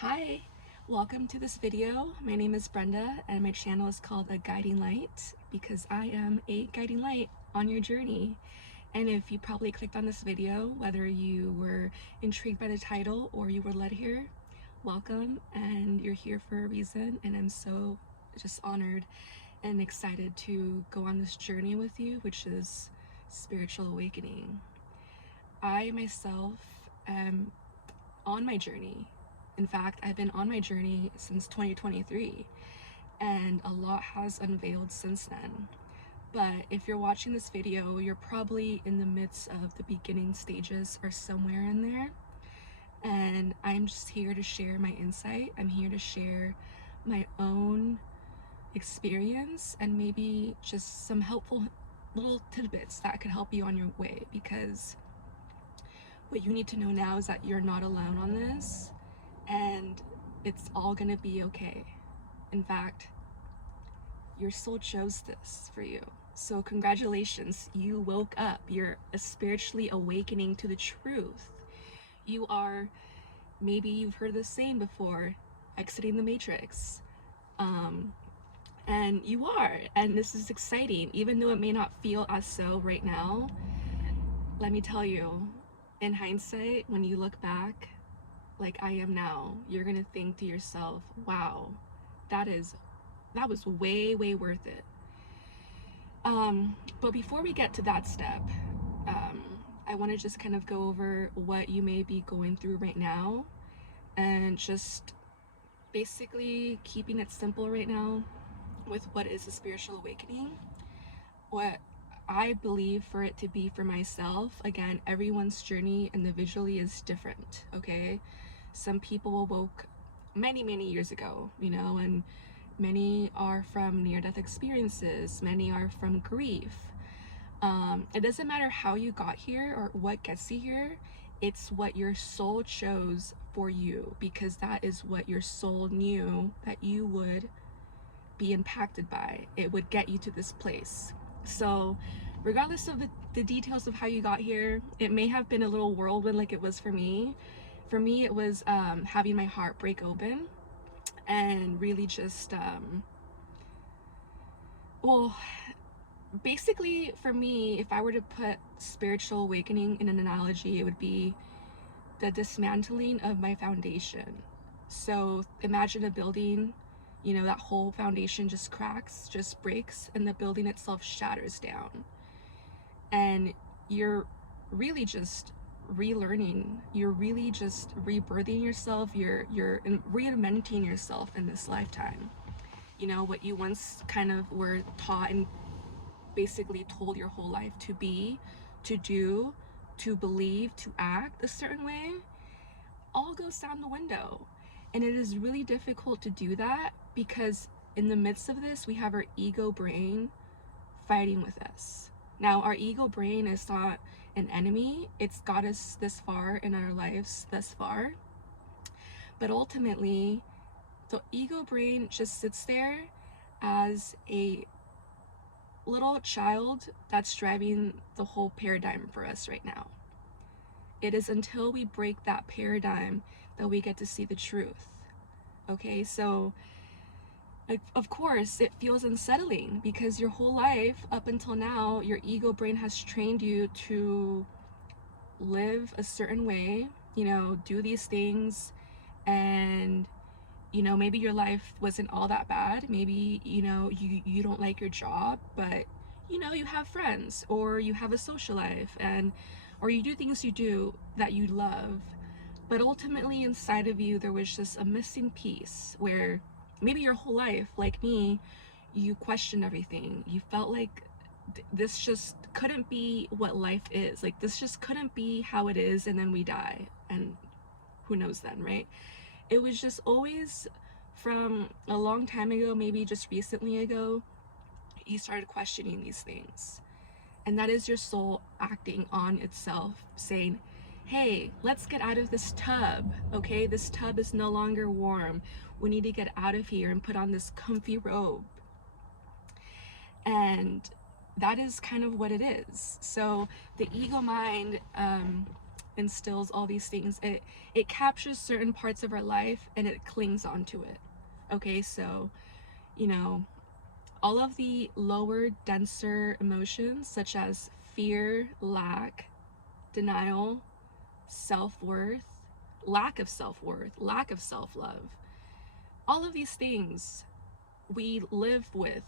Hi, welcome to this video. My name is Brenda and my channel is called A Guiding Light because I am a guiding light on your journey. And if you probably clicked on this video, whether you were intrigued by the title or you were led here, welcome, and you're here for a reason, and I'm so just honored and excited to go on this journey with you, which is spiritual awakening. I myself am on my journey. In fact, I've been on my journey since 2023, and a lot has unveiled since then. But if you're watching this video, you're probably in the midst of the beginning stages or somewhere in there. And I'm just here to share my insight. I'm here to share my own experience and maybe just some helpful little tidbits that could help you on your way, because what you need to know now is that you're not alone on this, and it's all gonna be okay. In fact, your soul chose this for you. So congratulations, you woke up. You're spiritually awakening to the truth. You are, maybe you've heard this saying before, exiting the matrix. And you are, and this is exciting, even though it may not feel as so right now. Let me tell you, in hindsight, when you look back, like I am now, you're gonna think to yourself, wow, that was way worth it. But before we get to that step, I want to just kind of go over what you may be going through right now, and just basically keeping it simple right now with what is a spiritual awakening, what I believe for it to be for myself. Again, everyone's journey individually is different, okay? Some people awoke many years ago, and many are from near-death experiences, many are from grief. It doesn't matter how you got here or what gets you here, it's what your soul chose for you, because that is what your soul knew that you would be impacted by. It would get you to this place. So regardless of the details of how you got here, it may have been a little whirlwind like it was for me. For me, it was having my heart break open and really just, basically for me, if I were to put spiritual awakening in an analogy, it would be the dismantling of my foundation. So imagine a building, that whole foundation just cracks, just breaks, and the building itself shatters down. And you're really just relearning, you're really just rebirthing yourself, you're reinventing yourself in this lifetime. What you once kind of were taught and basically told your whole life to be, to do, to believe, to act a certain way, all goes down the window. And it is really difficult to do that, because in the midst of this, we have our ego brain fighting with us. Now, our ego brain is not an enemy. It's got us this far in our lives thus far. But ultimately, the ego brain just sits there as a little child that's driving the whole paradigm for us right now. It is until we break that paradigm that we get to see the truth. Okay, so of course it feels unsettling, because your whole life up until now, your ego brain has trained you to live a certain way, do these things, and maybe your life wasn't all that bad. Maybe you don't like your job, but you have friends, or you have a social life, or you do things you do that you love. But ultimately inside of you, there was just a missing piece, where maybe your whole life, like me, you questioned everything. You felt like this just couldn't be what life is. Like, this just couldn't be how it is, and then we die, and who knows then, right? It was just always, from a long time ago, maybe just recently ago, you started questioning these things. And that is your soul acting on itself, saying, hey, let's get out of this tub, okay? This tub is no longer warm. We need to get out of here and put on this comfy robe. And that is kind of what it is. So the ego mind instills all these things. It captures certain parts of our life and it clings onto it. Okay, so, you know, all of the lower, denser emotions such as fear, lack, denial, self-worth, lack of self-worth, lack of self-love, all of these things we live with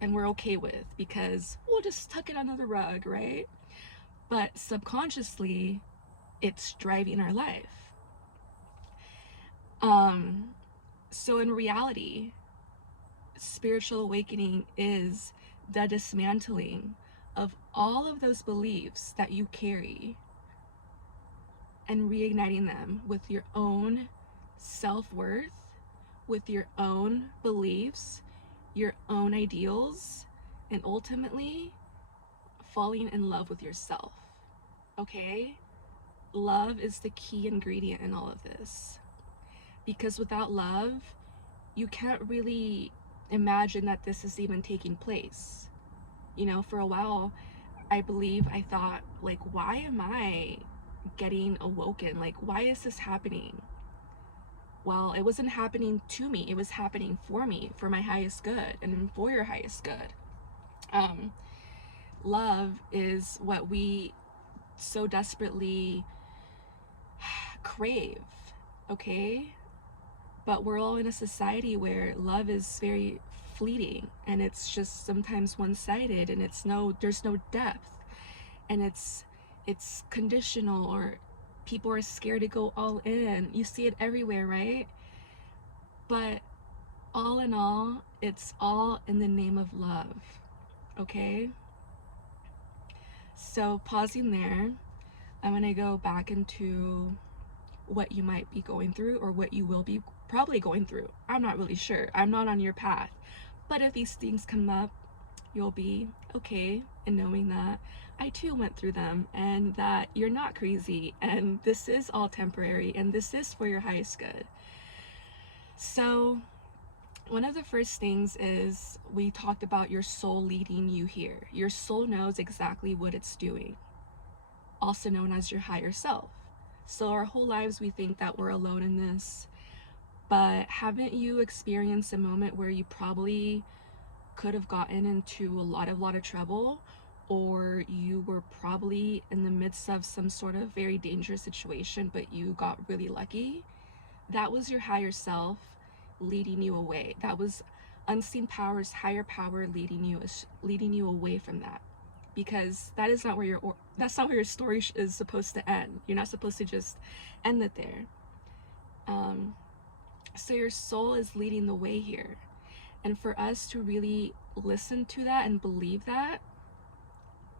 and we're okay with because we'll just tuck it under the rug, right? But subconsciously, it's driving our life. So in reality, spiritual awakening is the dismantling of all of those beliefs that you carry and reigniting them with your own self-worth, with your own beliefs, your own ideals, and ultimately falling in love with yourself. Okay? Love is the key ingredient in all of this. Because without love, you can't really imagine that this is even taking place. You know, for a while, I thought, like, why am I getting awoken? Like, why is this happening? Well, it wasn't happening to me. It was happening for me, for my highest good, and for your highest good. Love is what we so desperately crave, okay? But we're all in a society where love is very fleeting and it's just sometimes one-sided and there's no depth, and it's conditional, or people are scared to go all in. You see it everywhere, right? But all in all, it's all in the name of love, okay? So pausing there, I'm going to go back into what you might be going through, or what you will be probably going through. I'm not really sure. I'm not on your path. But if these things come up, you'll be okay in knowing that I too went through them, and that you're not crazy, and this is all temporary, and this is for your highest good. So one of the first things is we talked about your soul leading you here. Your soul knows exactly what it's doing, also known as your higher self. So our whole lives we think that we're alone in this, but haven't you experienced a moment where you probably could have gotten into a lot of trouble, or you were probably in the midst of some sort of very dangerous situation, but you got really lucky? That was your higher self leading you away. That was unseen powers, higher power leading you away from that, because that's not where your story is supposed to end. You're not supposed to just end it there. So your soul is leading the way here, and for us to really listen to that and believe that,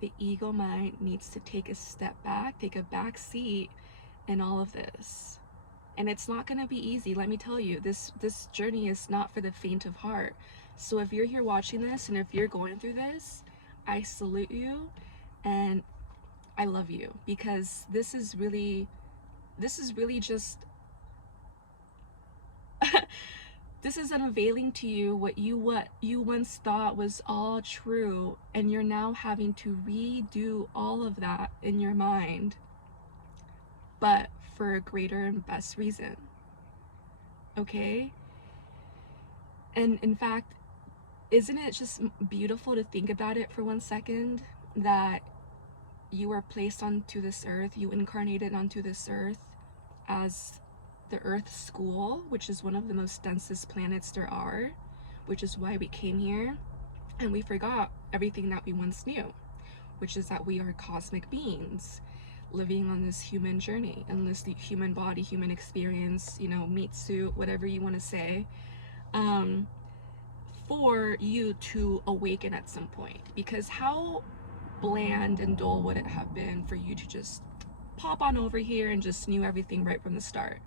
the ego mind needs to take a step back, take a back seat in all of this. And it's not going to be easy. Let me tell you, this journey is not for the faint of heart. So if you're here watching this, and if you're going through this, I salute you and I love you, because this is really just this is unveiling to you what you once thought was all true, and you're now having to redo all of that in your mind, but for a greater and best reason. Okay? And in fact, isn't it just beautiful to think about it for 1 second, that you were placed onto this earth, you incarnated onto this earth as the Earth School, which is one of the most densest planets there are, which is why we came here, and we forgot everything that we once knew, which is that we are cosmic beings living on this human journey, and this human body, human experience, you know, meat suit, whatever you want to say, for you to awaken at some point. Because how bland and dull would it have been for you to just pop on over here and just knew everything right from the start?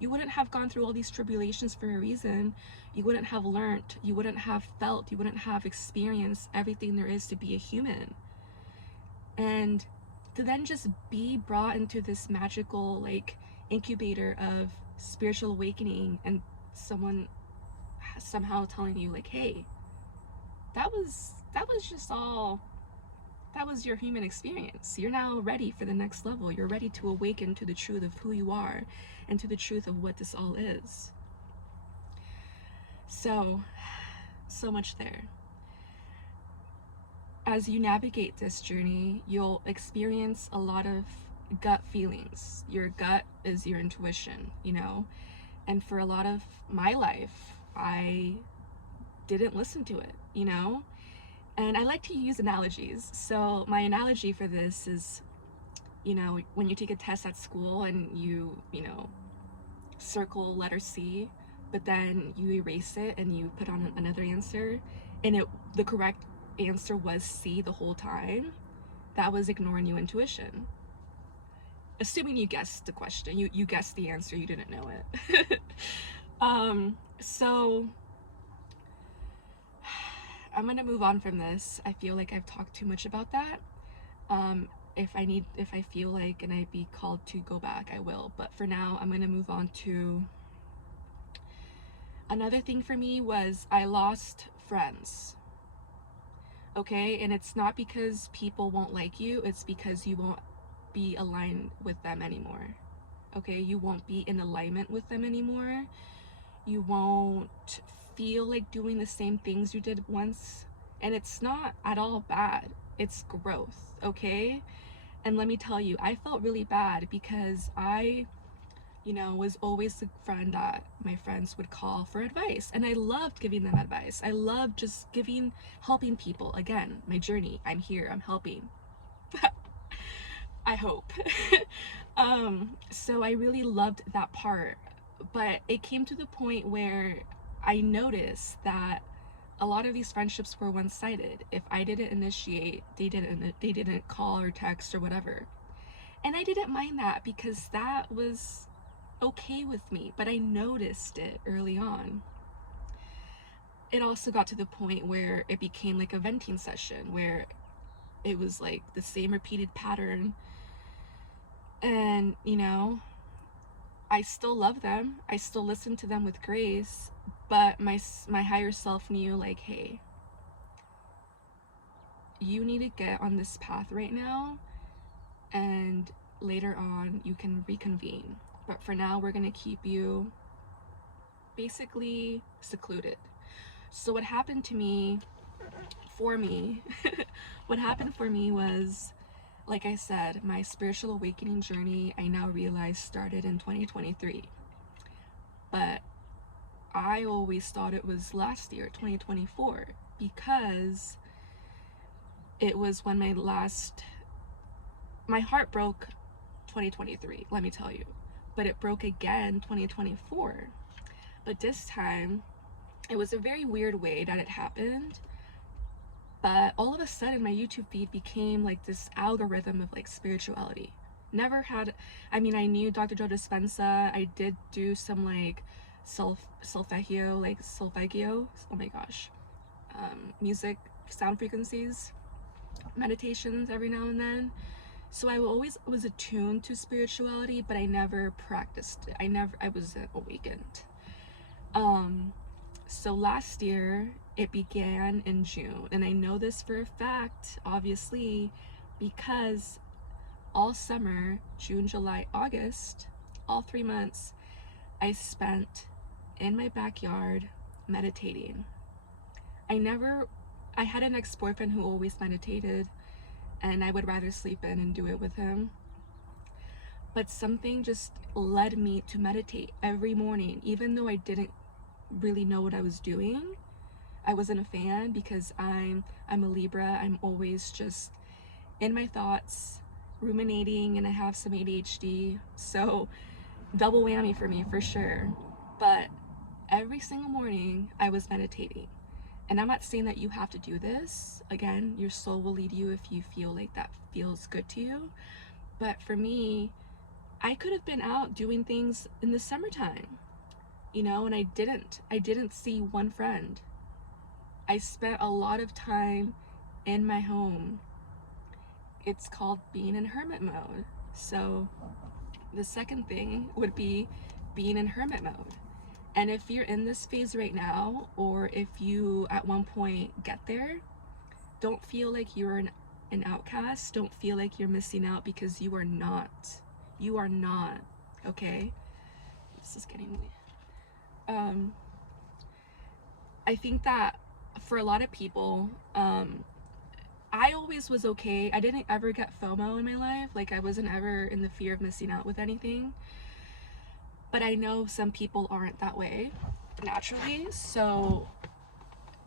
You wouldn't have gone through all these tribulations for a reason. You wouldn't have learned, you wouldn't have felt, you wouldn't have experienced everything there is to be a human. And to then just be brought into this magical, like, incubator of spiritual awakening, and someone somehow telling you, like, hey, that was just all that was your human experience. You're now ready for the next level. You're ready to awaken to the truth of who you are and to the truth of what this all is. So much there. As you navigate this journey, you'll experience a lot of gut feelings. Your gut is your intuition, you know? And for a lot of my life, I didn't listen to it, you know? And I like to use analogies. So my analogy for this is, you know, when you take a test at school and you know, circle letter C, but then you erase it and you put on another answer, and the correct answer was C the whole time. That was ignoring your intuition. Assuming you guessed the question, you guessed the answer, you didn't know it. So I'm gonna move on from this. I feel like I've talked too much about that. If I feel like and I'd be called to go back, I will. But for now, I'm gonna move on to another thing. For me was I lost friends. Okay, and it's not because people won't like you, it's because you won't be aligned with them anymore. Okay, you won't be in alignment with them anymore. You won't feel like doing the same things you did once. And it's not at all bad. It's growth, okay? And let me tell you, I felt really bad because I, you know, was always the friend that my friends would call for advice. And I loved giving them advice. I loved just helping people. Again, my journey, I'm here, I'm helping. I hope. So I really loved that part. But it came to the point where I noticed that a lot of these friendships were one-sided. If I didn't initiate, they didn't call or text or whatever. And I didn't mind that because that was okay with me, but I noticed it early on. It also got to the point where it became like a venting session where it was like the same repeated pattern. And, you know, I still love them. I still listen to them with grace, but my higher self knew, like, hey, you need to get on this path right now, and later on you can reconvene. But for now, we're gonna keep you basically secluded. So what happened to me, what happened for me was, like I said, my spiritual awakening journey, I now realize, started in 2023. But I always thought it was last year, 2024, because it was when my heart broke 2023, let me tell you. But it broke again 2024. But this time, it was a very weird way that it happened. But all of a sudden, my YouTube feed became like this algorithm of like spirituality. I knew Dr. Joe Dispenza. I did do some like solfeggio, oh my gosh, music, sound frequencies, meditations every now and then. So I always was attuned to spirituality, but I never practiced it. I wasn't awakened. So last year, it began in June, and I know this for a fact, obviously, because all summer, June, July, August, all 3 months, I spent in my backyard meditating. I had an ex-boyfriend who always meditated, and I would rather sleep in and do it with him. But something just led me to meditate every morning, even though I didn't really know what I was doing. I wasn't a fan because I'm a Libra. I'm always just in my thoughts, ruminating, and I have some ADHD. So double whammy for me for sure. But every single morning I was meditating. And I'm not saying that you have to do this. Again, your soul will lead you if you feel like that feels good to you. But for me, I could have been out doing things in the summertime, you know, and I didn't see one friend. I spent a lot of time in my home. It's called being in hermit mode. So the second thing would be being in hermit mode. And if you're in this phase right now, or if you at one point get there, don't feel like you're an an outcast, don't feel like you're missing out, because you are not. You are not, okay? This is getting I think that for a lot of people, I always was okay. I didn't ever get FOMO in my life. Like, I wasn't ever in the fear of missing out with anything. But I know some people aren't that way naturally. So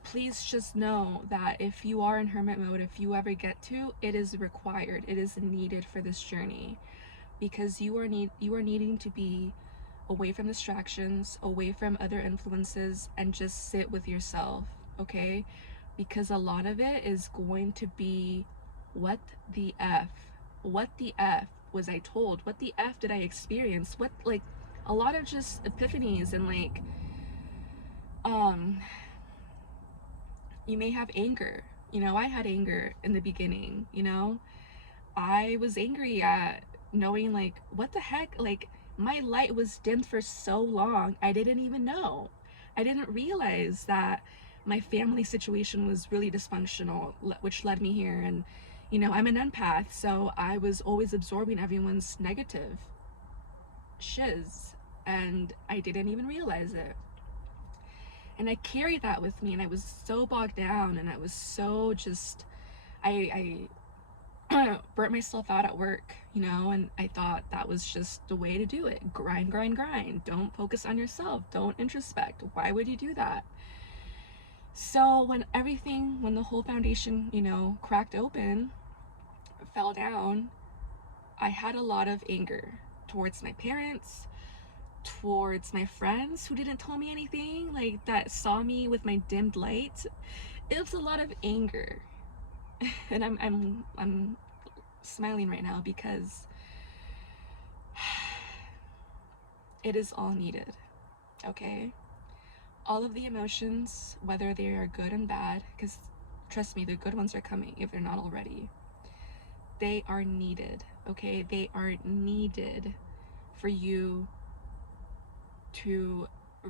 please just know that if you are in hermit mode, if you ever get to, it is required. It is needed for this journey, because you are needing to be away from distractions, away from other influences, and just sit with yourself, okay? Because a lot of it is going to be, what the F? What the F was I told? What the F did I experience? What, like, a lot of just epiphanies, and like, you may have anger. You know, I had anger in the beginning, you know? I was angry at knowing, like, what the heck? Like, my light was dimmed for so long, I didn't even know. I didn't realize that my family situation was really dysfunctional, which led me here. And, you know, I'm an empath, so I was always absorbing everyone's negative shiz, and I didn't even realize it. And I carried that with me, and I was so bogged down, and I was so just, I burnt myself out at work, you know, and I thought that was just the way to do it. Grind, grind, grind. Don't focus on yourself. Don't introspect. Why would you do that? So when the whole foundation, you know, cracked open, fell down, I had a lot of anger towards my parents, towards my friends who didn't tell me anything, like, that saw me with my dimmed light. It was a lot of anger. And I'm smiling right now because it is all needed, okay? All of the emotions, whether they are good and bad, because trust me, the good ones are coming if they're not already. They are needed, okay? They are needed for you to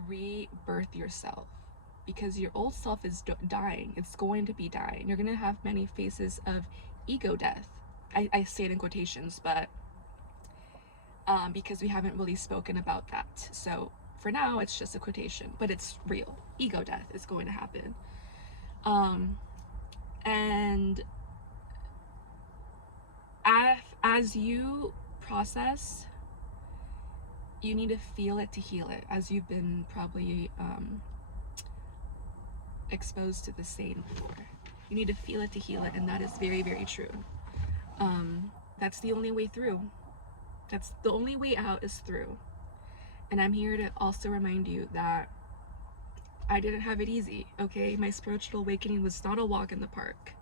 rebirth yourself, because your old self is dying. It's going to be dying. You're going to have many phases of ego death. I say it in quotations, but because we haven't really spoken about that. So for now, it's just a quotation, but it's real. Ego death is going to happen. And as you process, you need to feel it to heal it, as you've been probably exposed to the saying before. You need to feel it to heal it, and that is very, very true. That's the only way through. That's the only way out, is through. And I'm here to also remind you that I didn't have it easy, okay? My spiritual awakening was not a walk in the park.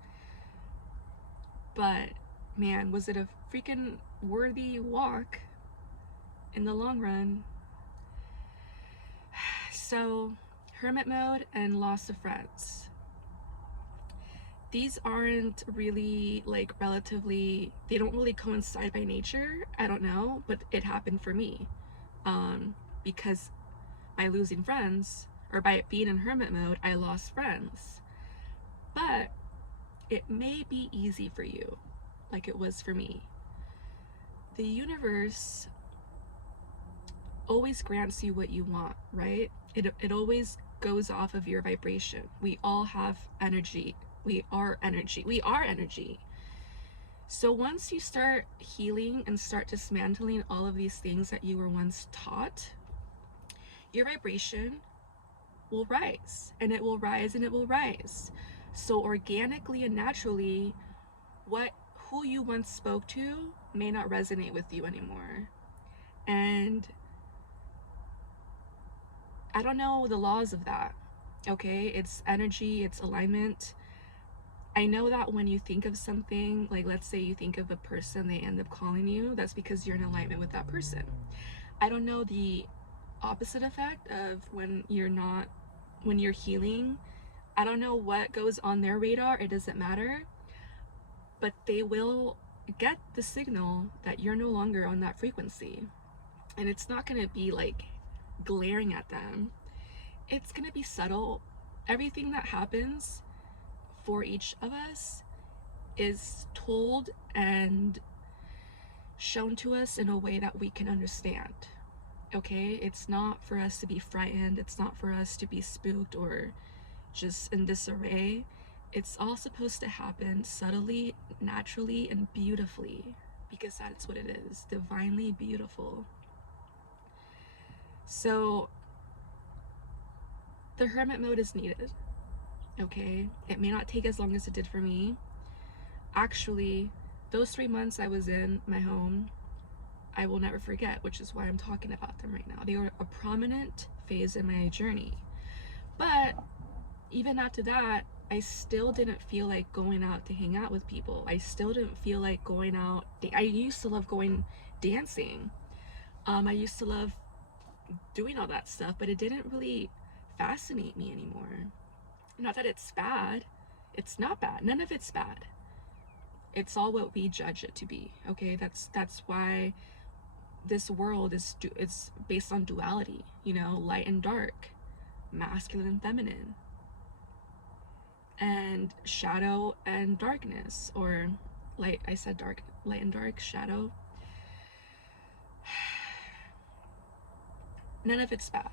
But man, was it a freaking worthy walk in the long run. So, hermit mode and loss of friends. These aren't really, like, relatively, they don't really coincide by nature. I don't know, but it happened for me. Because by losing friends, or by being in hermit mode, I lost friends. But it may be easy for you, like it was for me. The universe always grants you what you want, right? It always goes off of your vibration. We all have energy. We are energy. We are energy. So once you start healing and start dismantling all of these things that you were once taught, your vibration will rise, and it will rise, and it will rise. So organically and naturally, who you once spoke to may not resonate with you anymore. And I don't know the laws of that, okay? It's energy, it's alignment. I know that when you think of something, like let's say you think of a person, they end up calling you, that's because you're in alignment with that person. I don't know the opposite effect of when you're healing. I don't know what goes on their radar, it doesn't matter. But they will get the signal that you're no longer on that frequency. And it's not gonna be like glaring at them. It's gonna be subtle. Everything that happens for each of us is told and shown to us in a way that we can understand. Okay? It's not for us to be frightened, it's not for us to be spooked or just in disarray. It's all supposed to happen subtly, naturally, and beautifully, because that's what it is, divinely beautiful. So the hermit mode is needed, okay? It may not take as long as it did for me. Actually, those 3 months I was in my home, I will never forget, which is why I'm talking about them right now. They were a prominent phase in my journey. But even after that, I still didn't feel like going out to hang out with people. I still didn't feel like going out. I used to love going dancing. I used to love doing all that stuff, but it didn't really fascinate me anymore. Not that it's bad. It's not bad. None of it's bad. It's all what we judge it to be. Okay, that's why this world is it's based on duality. You know, light and dark, masculine and feminine, and shadow and darkness, or light. I said dark, light and dark, shadow. None of it's bad.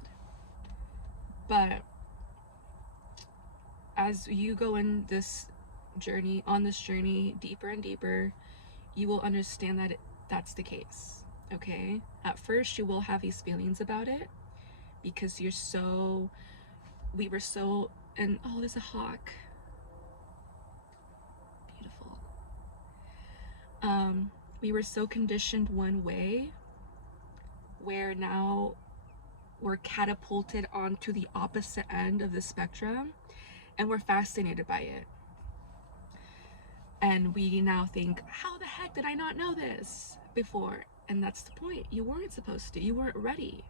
But as you go on this journey deeper and deeper, you will understand that that's the case. Okay? At first, you will have these feelings about it because we were so, and oh, there's a hawk. Beautiful. We were so conditioned one way, where now we're catapulted onto the opposite end of the spectrum, and we're fascinated by it. And we now think, how the heck did I not know this before? And that's the point. You weren't supposed to. You weren't ready.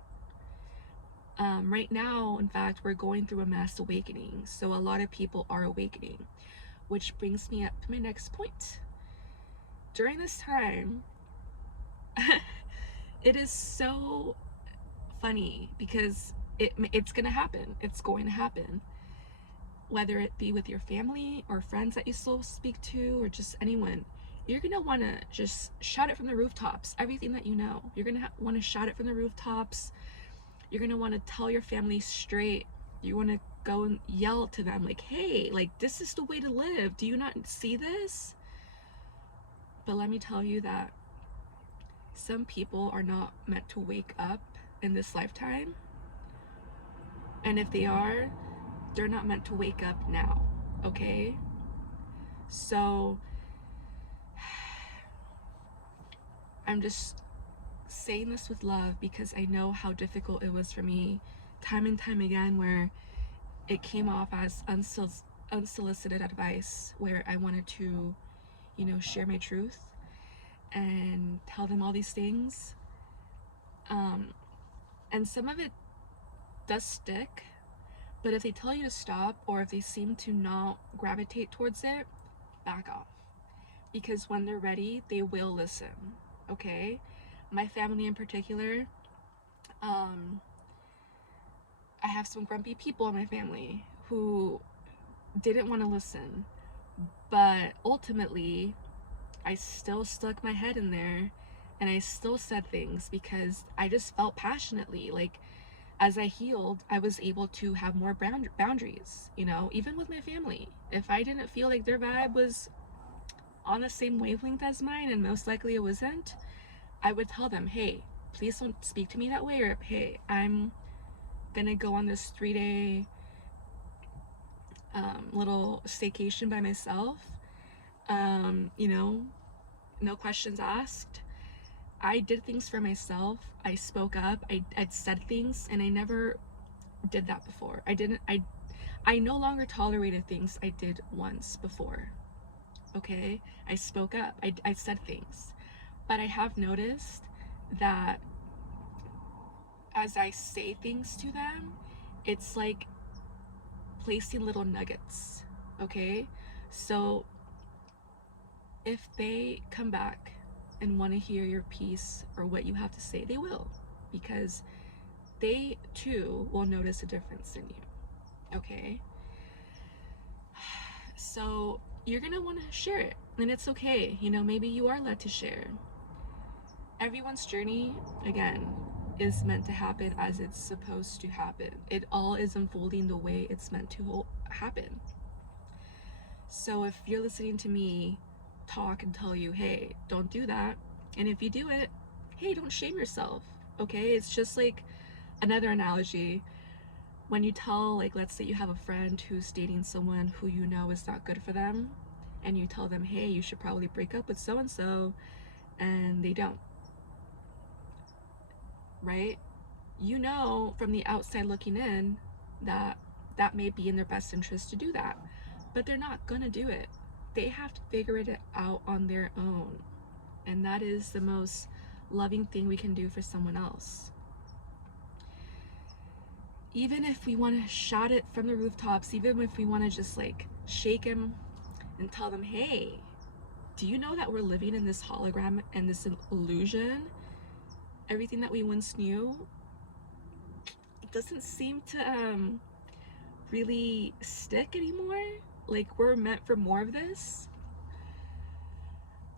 Right now, in fact, we're going through a mass awakening. So a lot of people are awakening, which brings me up to my next point. During this time, it is so funny because it's going to happen. It's going to happen. Whether it be with your family or friends that you still speak to, or just anyone, you're going to want to just shout it from the rooftops, everything that you know. You're going to want to shout it from the rooftops. You're going to want to tell your family straight. You want to go and yell to them like, hey, like, this is the way to live. Do you not see this? But let me tell you that some people are not meant to wake up in this lifetime. And if they are, they're not meant to wake up now, okay? So I'm just saying this with love because I know how difficult it was for me time and time again, where it came off as unsolicited advice, where I wanted to, you know, share my truth and tell them all these things. And some of it does stick, but if they tell you to stop, or if they seem to not gravitate towards it, back off. Because when they're ready, they will listen, okay? My family in particular, I have some grumpy people in my family who didn't want to listen, but ultimately, I still stuck my head in there, and I still said things because I just felt passionately. Like, as I healed, I was able to have more boundaries, you know, even with my family. If I didn't feel like their vibe was on the same wavelength as mine, and most likely it wasn't, I would tell them, hey, please don't speak to me that way, or hey, I'm gonna go on this 3-day little staycation by myself. You know, no questions asked. I did things for myself. I spoke up. I'd said things, and I never did that before. I no longer tolerated things I did once before. Okay? I spoke up. I said things. But I have noticed that as I say things to them, it's like placing little nuggets. Okay? So if they come back and want to hear your piece or what you have to say, they will, because they too will notice a difference in you. Okay? So you're gonna want to share it, and it's okay. You know, maybe you are led to share. Everyone's journey, again, is meant to happen as it's supposed to happen. It all is unfolding the way it's meant to happen. So if you're listening to me talk and tell you, hey, don't do that, and if you do it, hey, don't shame yourself, okay? It's just like another analogy. When you tell, like, let's say you have a friend who's dating someone who you know is not good for them, and you tell them, hey, you should probably break up with so and so, and they don't, right? You know from the outside looking in that that may be in their best interest to do that, but they're not gonna do it. They have to figure it out on their own, and that is the most loving thing we can do for someone else. Even if we want to shout it from the rooftops, even if we want to just like shake them and tell them, hey, do you know that we're living in this hologram and this illusion? Everything that we once knew, it doesn't seem to really stick anymore. Like, we're meant for more of this.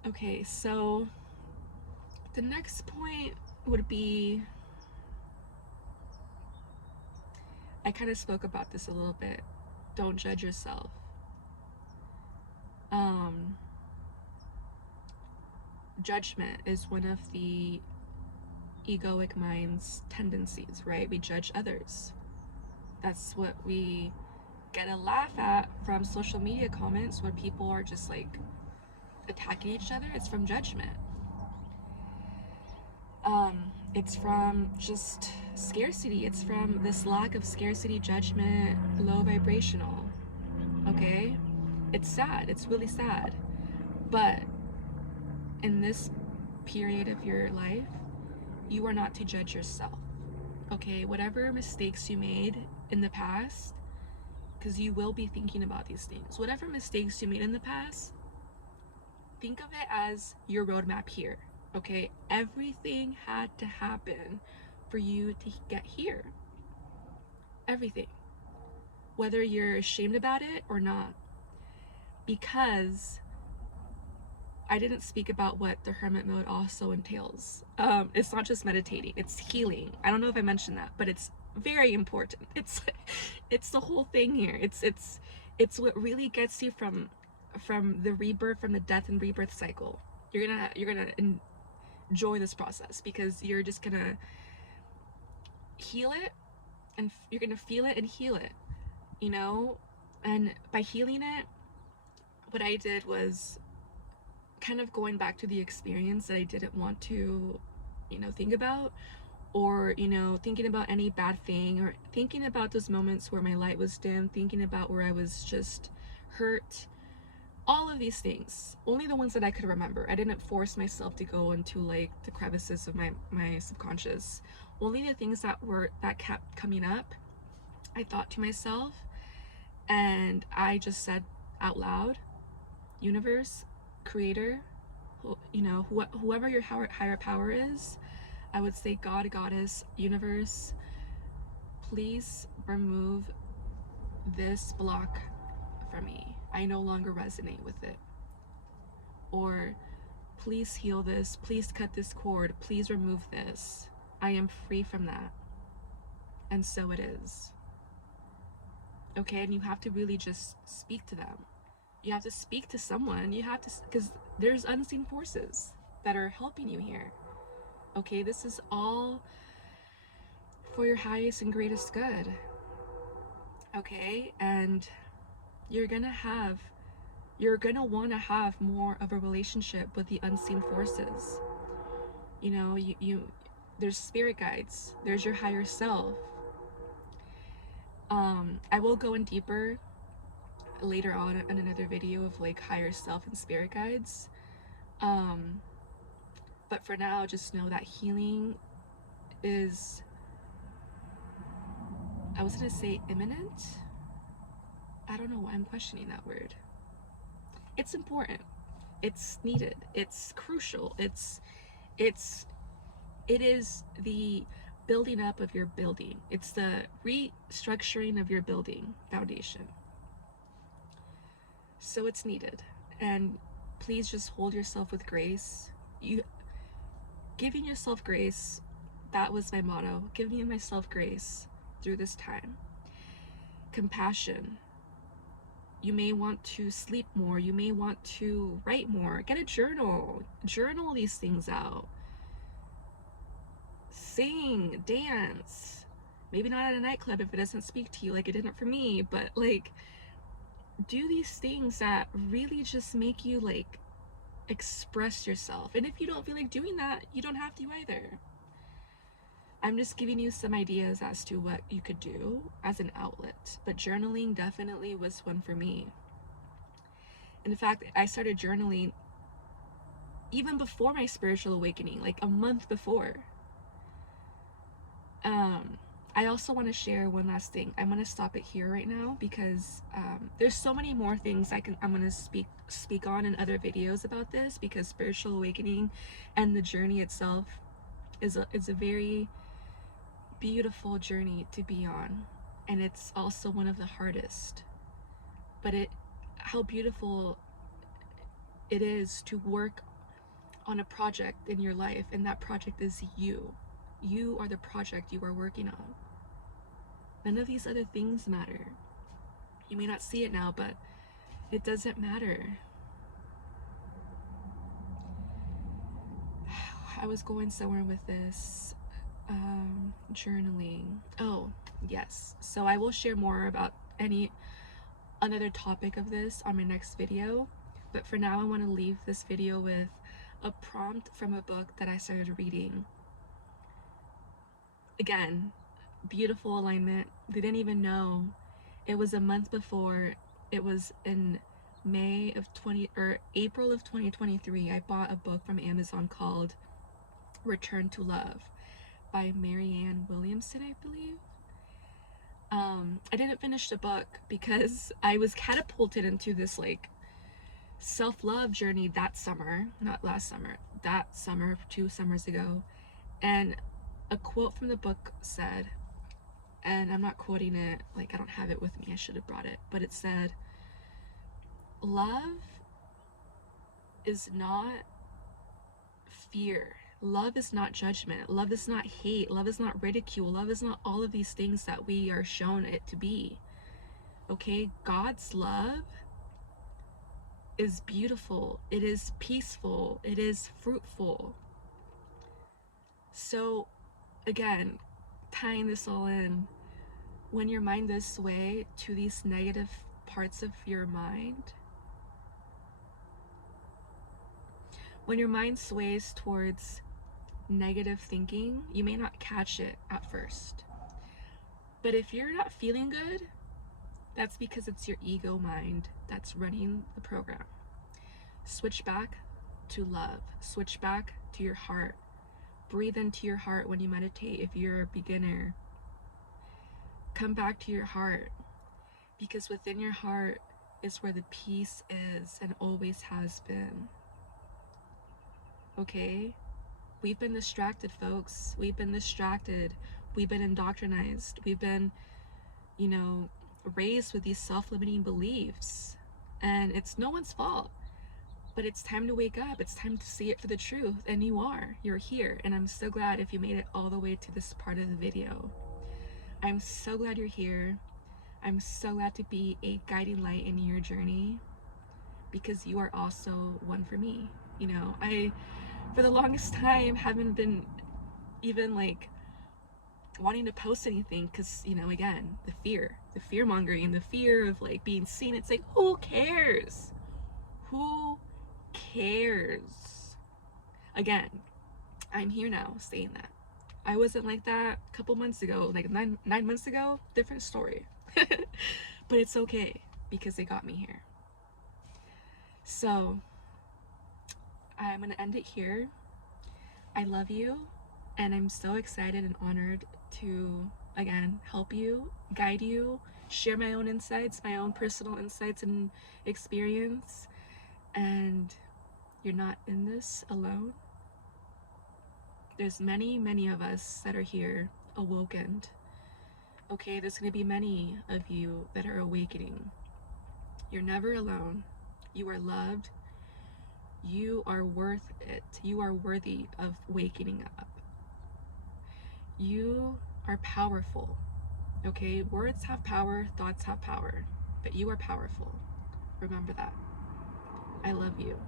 Okay, so the next point would be, I kind of spoke about this a little bit. Don't judge yourself. Judgment is one of the egoic mind's tendencies, right? We judge others. That's what we get a laugh at from social media comments when people are just like attacking each other. It's from judgment. It's from just scarcity. It's from this lack of scarcity, judgment, low vibrational. Okay? It's sad. It's really sad. But in this period of your life, you are not to judge yourself. Okay? Whatever mistakes you made in the past, because you will be thinking about these things. Whatever mistakes you made in the past, think of it as your roadmap here. Okay? Everything had to happen for you to get here. Everything. Whether you're ashamed about it or not. Because I didn't speak about what the hermit mode also entails. It's not just meditating, it's healing. I don't know if I mentioned that, but it's very important. It's the whole thing here. It's what really gets you from the rebirth, from the death and rebirth cycle. You're gonna enjoy this process because you're just gonna heal it, and you're gonna feel it and heal it, you know. And by healing it, what I did was kind of going back to the experience that I didn't want to, you know, think about, or, you know, thinking about any bad thing, or thinking about those moments where my light was dim, thinking about where I was just hurt, all of these things, only the ones that I could remember. I didn't force myself to go into like the crevices of my subconscious. Only the things that kept coming up, I thought to myself, and I just said out loud, universe, creator, you know, whoever your higher power is, I would say God, goddess, universe, please remove this block from me. I no longer resonate with it. Or please heal this, please cut this cord, please remove this. I am free from that. And so it is. Okay, and you have to really just speak to them. You have to speak to someone. You have to, because there's unseen forces that are helping you here. Okay, this is all for your highest and greatest good. Okay, and you're gonna want to have more of a relationship with the unseen forces. You know, there's spirit guides, there's your higher self. I will go in deeper later on in another video of like higher self and spirit guides. But for now, just know that healing is, I was gonna say imminent. I don't know why I'm questioning that word. It's important. It's needed. It's crucial. It is the building up of your building. It's the restructuring of your building foundation. So it's needed. And please just hold yourself with grace. You giving yourself grace, that was my motto. Giving myself grace through this time. Compassion. You may want to sleep more. You may want to write more. Get a journal. Journal these things out. Sing, dance. Maybe not at a nightclub if it doesn't speak to you like it didn't for me, but like do these things that really just make you like express yourself. And if you don't feel like doing that, you don't have to either. I'm just giving you some ideas as to what you could do as an outlet, but journaling definitely was one for me. In fact, I started journaling even before my spiritual awakening, like a month before. I also want to share one last thing. I'm going to stop it here right now because there's so many more things I'm going to speak on in other videos about this, because spiritual awakening and the journey itself is a very beautiful journey to be on, and it's also one of the hardest. But how beautiful it is to work on a project in your life, and that project is you. You are the project you are working on. None of these other things matter. You may not see it now, but it doesn't matter. I was going somewhere with this. Journaling. Oh, yes. So I will share more about another topic of this on my next video. But for now, I want to leave this video with a prompt from a book that I started reading. Again, beautiful alignment. They didn't even know. It was a month before. It was in April of 2023. I bought a book from Amazon called Return to Love by Marianne Williamson, I believe. I didn't finish the book because I was catapulted into this like self-love journey that summer, not last summer, that summer, 2 summers ago. And a quote from the book said, and I'm not quoting it, like I don't have it with me, I should have brought it, but it said, love is not fear. Love is not judgment. Love is not hate. Love is not ridicule. Love is not all of these things that we are shown it to be. Okay? God's love is beautiful. It is peaceful. It is fruitful. So, again, tying this all in, when your mind does sway to these negative parts of your mind, when your mind sways towards negative thinking, you may not catch it at first. But if you're not feeling good, that's because it's your ego mind that's running the program. Switch back to love. Switch back to your heart. Breathe into your heart when you meditate if you're a beginner. Come back to your heart, because within your heart is where the peace is and always has been. Okay? We've been distracted, folks. We've been distracted. We've been indoctrinized. We've been, raised with these self-limiting beliefs. And it's no one's fault. But it's time to wake up. It's time to see it for the truth. And you are. You're here. And I'm so glad if you made it all the way to this part of the video. I'm so glad you're here. I'm so glad to be a guiding light in your journey, because you are also one for me. I, for the longest time, haven't been even like wanting to post anything because, again, the fear mongering, the fear of like being seen. It's like, who cares? Who cares? Again, I'm here now saying that. I wasn't like that a couple months ago, like nine months ago, different story. But it's okay because they got me here. So I'm gonna end it here. I love you, and I'm so excited and honored to, again, help you, guide you, share my own insights, my own personal insights and experience. And you're not in this alone. There's many of us that are here awakened. Okay, there's going to be many of you that are awakening. You're never alone. You are loved. You are worth it. You are worthy of waking up. You are powerful. Okay? Words have power, thoughts have power, but you are powerful. Remember that. I love you.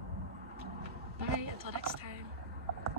Bye.